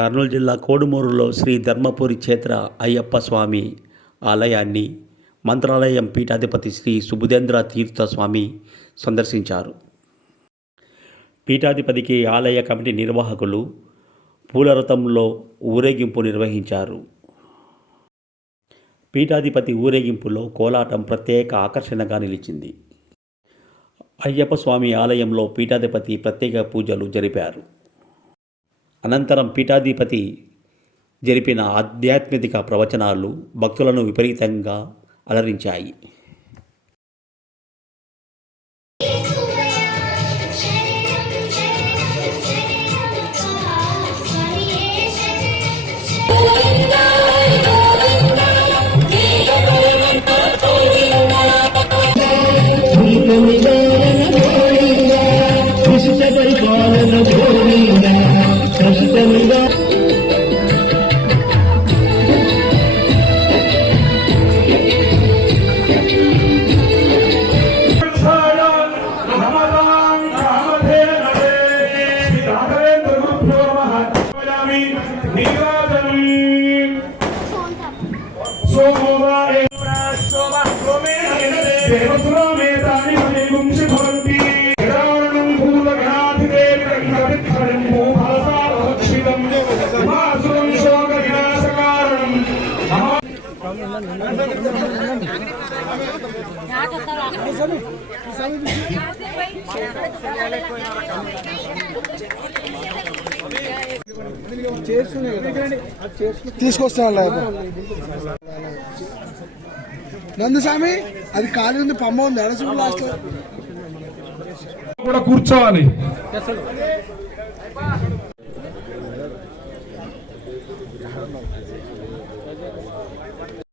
కర్నూలు జిల్లా కోడుమూరులో శ్రీ ధర్మపురి క్షేత్ర అయ్యప్ప స్వామి ఆలయాన్ని మంత్రాలయం పీఠాధిపతి శ్రీ సుబుధేంద్ర తీర్థ స్వామి సందర్శించారు. పీఠాధిపతికి ఆలయ కమిటీ నిర్వాహకులు పూలరథంలో ఊరేగింపు నిర్వహించారు. పీఠాధిపతి ఊరేగింపులో కోలాటం ప్రత్యేక ఆకర్షణగా నిలిచింది. అయ్యప్ప స్వామి ఆలయంలో పీఠాధిపతి ప్రత్యేక పూజలు జరిపారు. అనంతరం పీఠాధిపతి జరిపిన ఆధ్యాత్మిక ప్రవచనాలు భక్తులను విపరీతంగా అలరించాయి. తీసుకొస్తా నందస్వామి, అది ఖాళీ ఉంది, పమ్మ ఉంది, అడసు లాస్ట్ కూడా కూర్చోవాలి.